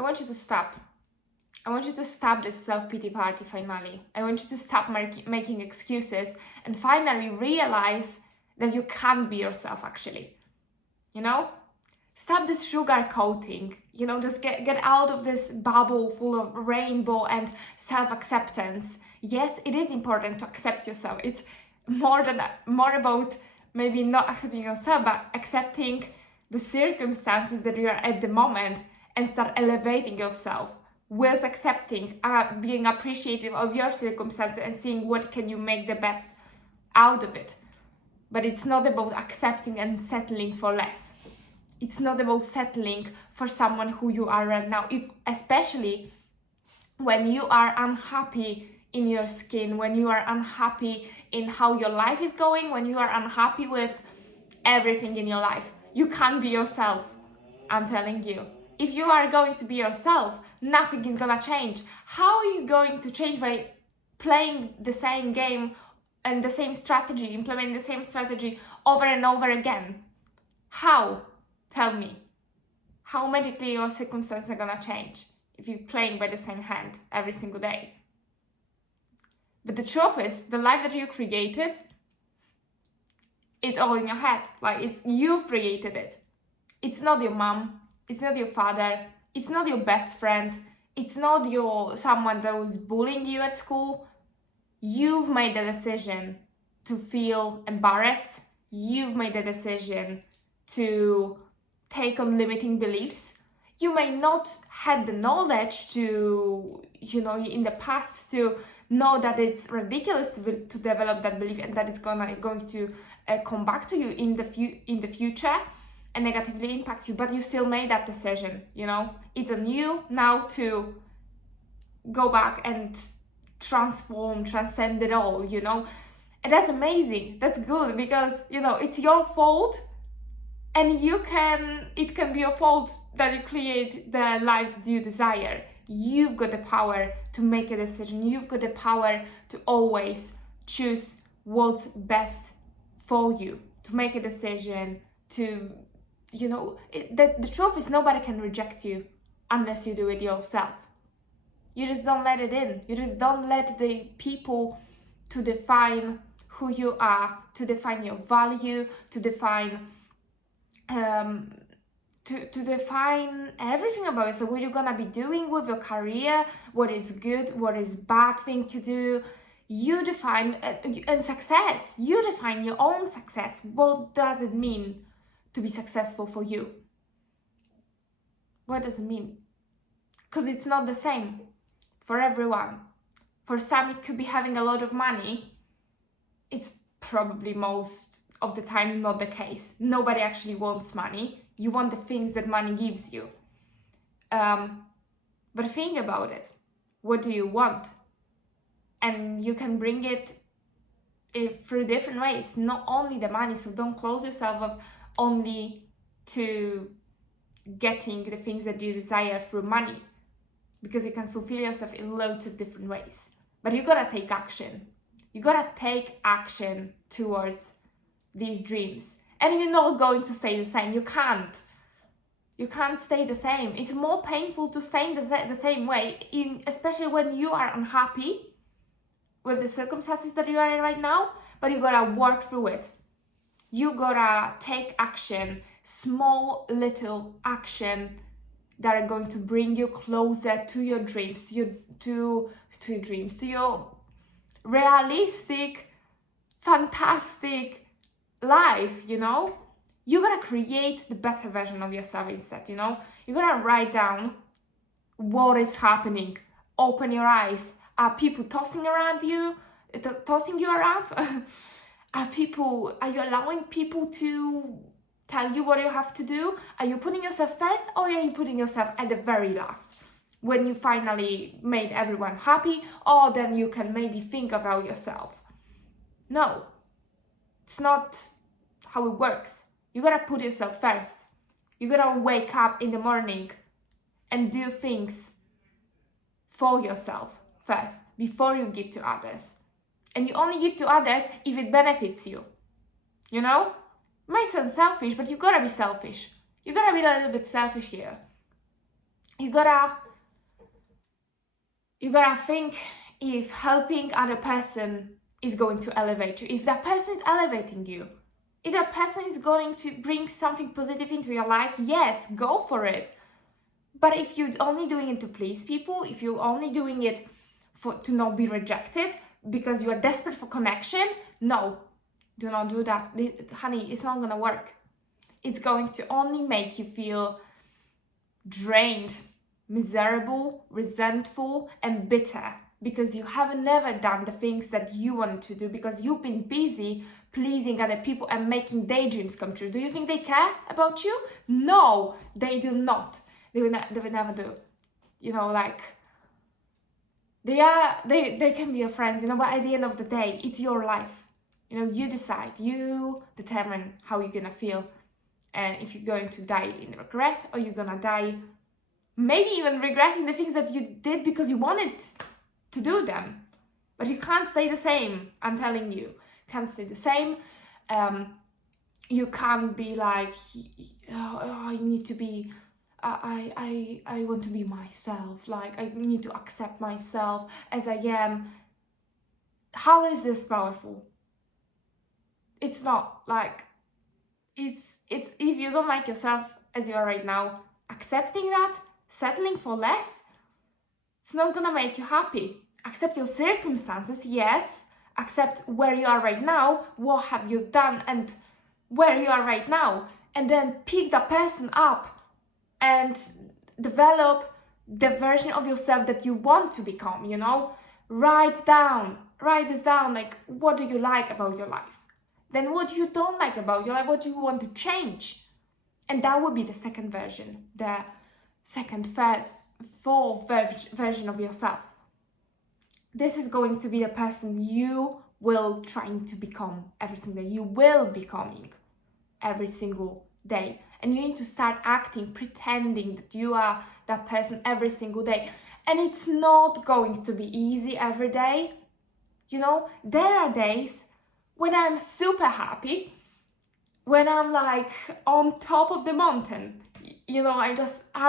I want you to stop. I want you to stop this self-pity party finally. I want you to stop making excuses and finally realize that you can't be yourself actually. You know? Stop this sugar coating. You know, just get out of this bubble full of rainbow and self-acceptance. Yes, it is important to accept yourself. It's more about maybe not accepting yourself, but accepting the circumstances that you are at the moment and start elevating yourself whilst accepting, being appreciative of your circumstances and seeing what can you make the best out of it. But it's not about accepting and settling for less. It's not about settling for someone who you are right now, especially when you are unhappy in your skin, when you are unhappy in how your life is going, when you are unhappy with everything in your life. You can't be yourself, I'm telling you. If you are going to be yourself, nothing is gonna change. How are you going to change by playing the same game and the same strategy, implementing the same strategy over and over again? How? Tell me. How magically your circumstances are gonna change if you're playing by the same hand every single day? But the truth is, the life that you created, it's all in your head. Like, you've created it. It's not your mom. It's not your father. It's not your best friend. It's not someone that was bullying you at school. You've made the decision to feel embarrassed. You've made the decision to take on limiting beliefs. You may not had the knowledge to, in the past to know that it's ridiculous to develop that belief and that it's going to come back to you in the future and negatively impact you, but you still made that decision. It's on you now to go back and transcend it all. And that's amazing. That's good, because it's your fault, and it can be your fault that you create the life that you desire. You've got the power to make a decision. You've got the power to always choose what's best for you, to make a decision, to, the truth is nobody can reject you unless you do it yourself. You just don't let it in. You just don't let the people to define who you are, to define your value, to define to define everything about yourself, what you're gonna be doing with your career, what is good, what is bad thing to do. You define, and success, you define your own success. What does it mean to be successful for you? What does it mean? Because it's not the same for everyone. For some, it could be having a lot of money. It's probably most of the time not the case. Nobody actually wants money. You want the things that money gives you. But think about it. What do you want? And you can bring it through different ways, not only the money. So don't close yourself off only to getting the things that you desire through money, because you can fulfill yourself in loads of different ways. But you gotta take action. You gotta take action towards these dreams. And you're not going to stay the same. You can't. You can't stay the same. It's more painful to stay in the same way, especially when you are unhappy with the circumstances that you are in right now, but you gotta work through it. You gotta take action, small little action that are going to bring you closer to your dreams, to your realistic, fantastic life. You gotta create the better version of yourself instead. You gotta write down what is happening. Open your eyes. Are people tossing you around? Are you allowing people to tell you what you have to do? Are you putting yourself first, or are you putting yourself at the very last? When you finally made everyone happy, or then you can maybe think about yourself. No, it's not how it works. You gotta put yourself first. You gotta wake up in the morning and do things for yourself first, before you give to others. And you only give to others if it benefits you. It might sound selfish, but you gotta be selfish. You gotta be a little bit selfish here. you gotta think if helping other person is going to elevate you, if that person is elevating you, if that person is going to bring something positive into your life, yes, go for it. But if you're only doing it to please people, if you're only doing it to not be rejected because you are desperate for connection, no, do not do that. Honey, it's not gonna work. It's going to only make you feel drained, miserable, resentful, and bitter because you have never done the things that you want to do because you've been busy pleasing other people and making their dreams come true. Do you think they care about you? No, they do not. They will never do. You know, like they can be your friends, you know, but at the end of the day, it's your life. You know, you decide, you determine how you're gonna feel, and if you're going to die in regret or you're gonna die maybe even regretting the things that you did because you wanted to do them. But you can't stay the same, I'm telling you. Can't stay the same. You can't be like, I need to be, I want to be myself. Like, I need to accept myself as I am. How is this powerful? It's not. Like, it's if you don't like yourself as you are right now, accepting that, settling for less, it's not gonna make you happy. Accept your circumstances, yes. Accept where you are right now, what have you done, and where you are right now. And then pick that person up and develop the version of yourself that you want to become, you know? Write this down, like, what do you like about your life? Then what you don't like about your life, what do you want to change? And that would be the second version, the second, third, fourth version of yourself. This is going to be the person you will trying to become every single day. You will becoming every single day. And you need to start acting, pretending that you are that person every single day. And it's not going to be easy every day. You know, there are days when I'm super happy, when I'm like on top of the mountain, you know, I'm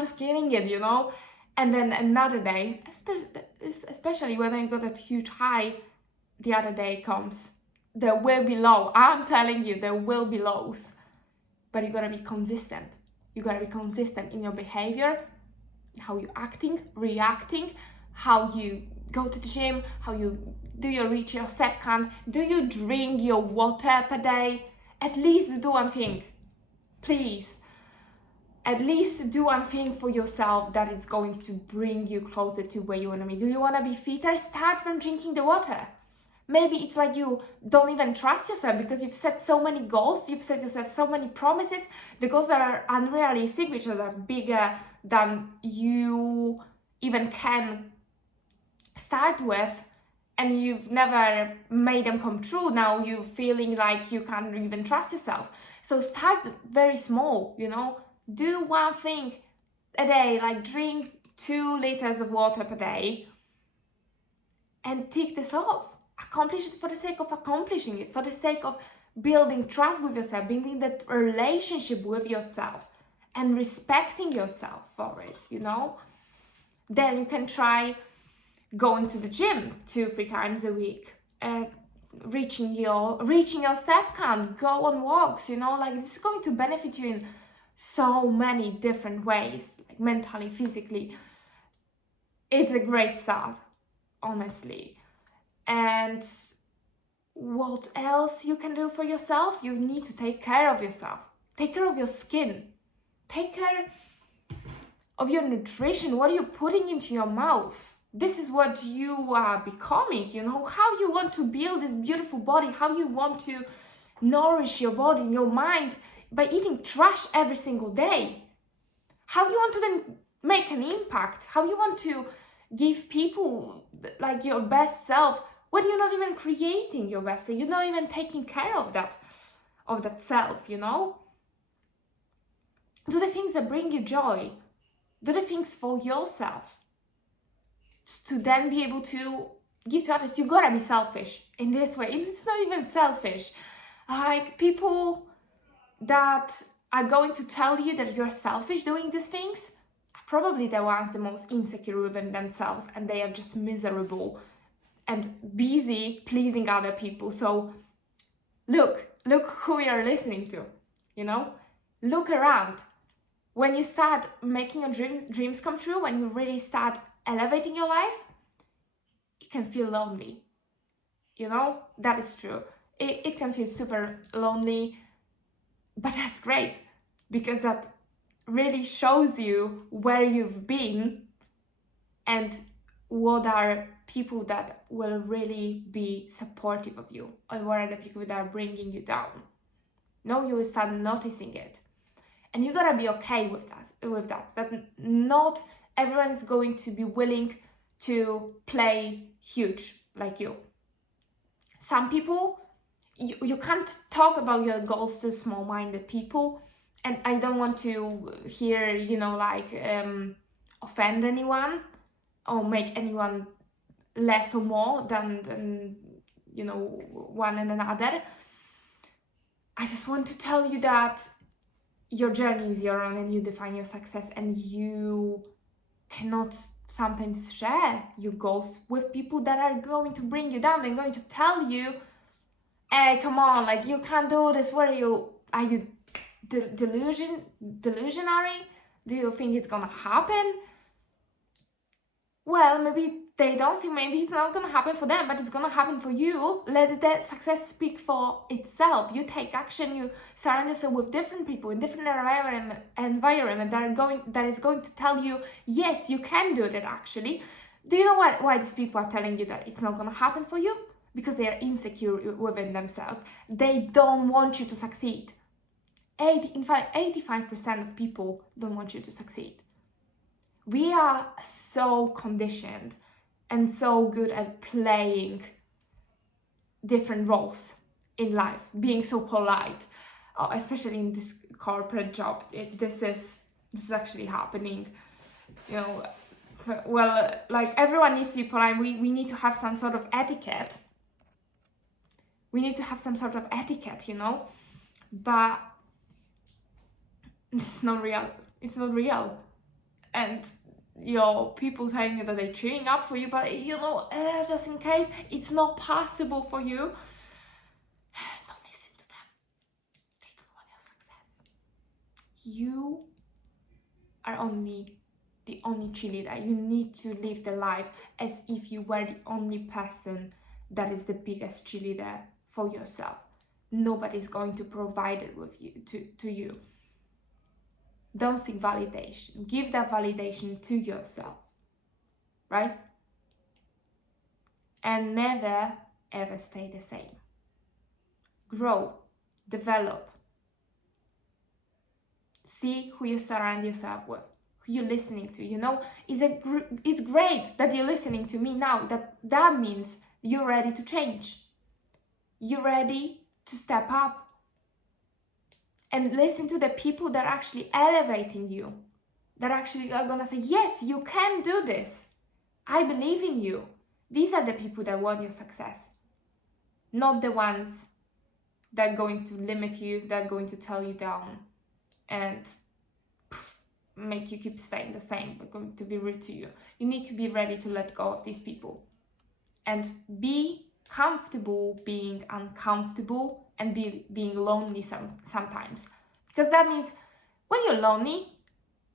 just getting it, you know. And then another day, especially when I got that huge high, the other day comes. There will be low. I'm telling you, there will be lows. But you gotta be consistent. You gotta be consistent in your behavior, how you acting, reacting, how you go to the gym, how you do you reach your step count, do you drink your water per day? At least do one thing, please. At least do one thing for yourself that is going to bring you closer to where you want to be. Do you want to be fitter? Start from drinking the water. Maybe it's like you don't even trust yourself because you've set so many goals, you've set yourself so many promises, the goals that are unrealistic, which are bigger than you even can start with, and you've never made them come true. Now you're feeling like you can't even trust yourself. So start very small, you know. Do one thing a day, like drink 2 liters of water per day and tick this off. Accomplish it for the sake of accomplishing it, for the sake of building trust with yourself, building that relationship with yourself and respecting yourself for it, you know. Then you can try going to the gym 2-3 times a week, reaching your step count, go on walks, you know, like this is going to benefit you in so many different ways, like mentally, physically. It's a great start, honestly. And what else you can do for yourself? You need to take care of yourself. Take care of your skin. Take care of your nutrition. What are you putting into your mouth? This is what you are becoming, you know, how you want to build this beautiful body, how you want to nourish your body, your mind by eating trash every single day. How you want to then make an impact, how you want to give people like your best self when you're not even creating your best self, you're not even taking care of that self, you know. Do the things that bring you joy. Do the things for yourself. To then be able to give to others. You gotta be selfish in this way. And it's not even selfish. Like people that are going to tell you that you're selfish doing these things, I probably the ones the most insecure within themselves, and they are just miserable and busy pleasing other people. So look who you're listening to, you know? Look around. When you start making your dreams come true, when you really start elevating your life, it can feel lonely. You know, that is true. It can feel super lonely, but that's great, because that really shows you where you've been and what are people that will really be supportive of you, or what are the people that are bringing you down. No, you will start noticing it, and you gotta be okay with that not everyone's going to be willing to play huge like you. Some people, you can't talk about your goals to small-minded people, and I don't want to hear, offend anyone or make anyone less or more than one and another. I just want to tell you that your journey is your own, and you define your success, and you cannot sometimes share your goals with people that are going to bring you down. They're going to tell you, hey, come on, like, you can't do this. What are you delusionary? Do you think it's gonna happen? Well, maybe they don't think, maybe it's not gonna happen for them, but it's gonna happen for you. Let that success speak for itself. You take action, you surround yourself with different people in different environment that is going to tell you, yes, you can do that actually. Do you know why these people are telling you that it's not gonna happen for you? Because they are insecure within themselves. They don't want you to succeed. 85% of people don't want you to succeed. We are so conditioned and so good at playing different roles in life, being so polite, especially in this corporate job. This is actually happening. Well, like, everyone needs to be polite. We need to have some sort of etiquette. But it's not real. And your people telling you that they're cheering up for you, but just in case it's not possible for you, don't listen to them. They don't want your success. You are the only cheerleader. You need to live the life as if you were the only person that is the biggest cheerleader for yourself. Nobody's going to provide it with you to you. Don't seek validation. Give that validation to yourself, right? And never, ever stay the same. Grow, develop. See who you surround yourself with, who you're listening to. It's great that you're listening to me now. That means you're ready to change. You're ready to step up. And listen to the people that are actually elevating you, that actually are gonna say, yes, you can do this. I believe in you. These are the people that want your success, not the ones that are going to limit you, that are going to tell you down and make you keep staying the same, but going to be rude to you. You need to be ready to let go of these people and be comfortable being uncomfortable and being lonely sometimes. Because that means when you're lonely,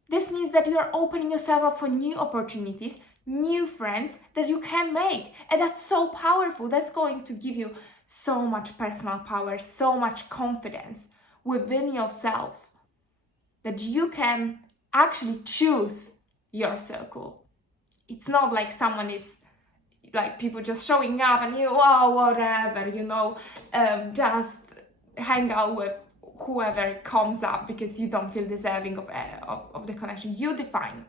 this means that you're opening yourself up for new opportunities, new friends that you can make. And that's so powerful. That's going to give you so much personal power, so much confidence within yourself, that you can actually choose your circle. It's not like someone is like people just showing up and whatever, just hang out with whoever comes up because you don't feel deserving of the connection. You define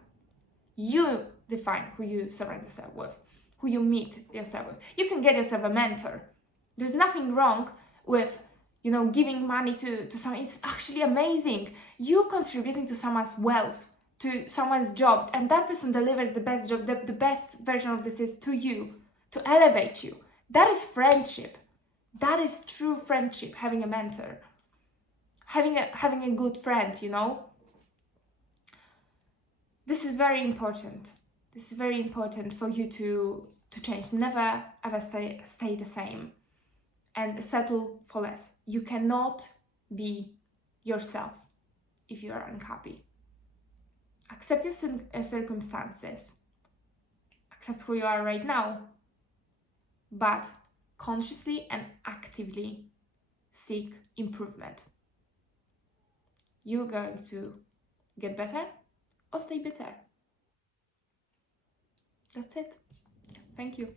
who you surround yourself with, who you meet yourself with. You can get yourself a mentor. There's nothing wrong with giving money to someone. It's actually amazing. You contributing to someone's wealth, to someone's job, and that person delivers the best job, the best version of this is to you, to elevate you. That is friendship. That is true friendship, having a mentor, having a good friend, this is very important. This is very important for you to change. Never ever stay the same and settle for less. You cannot be yourself if you are unhappy. Accept your circumstances. Accept who you are right now. But consciously and actively seek improvement. You're going to get better or stay bitter. That's it. Thank you.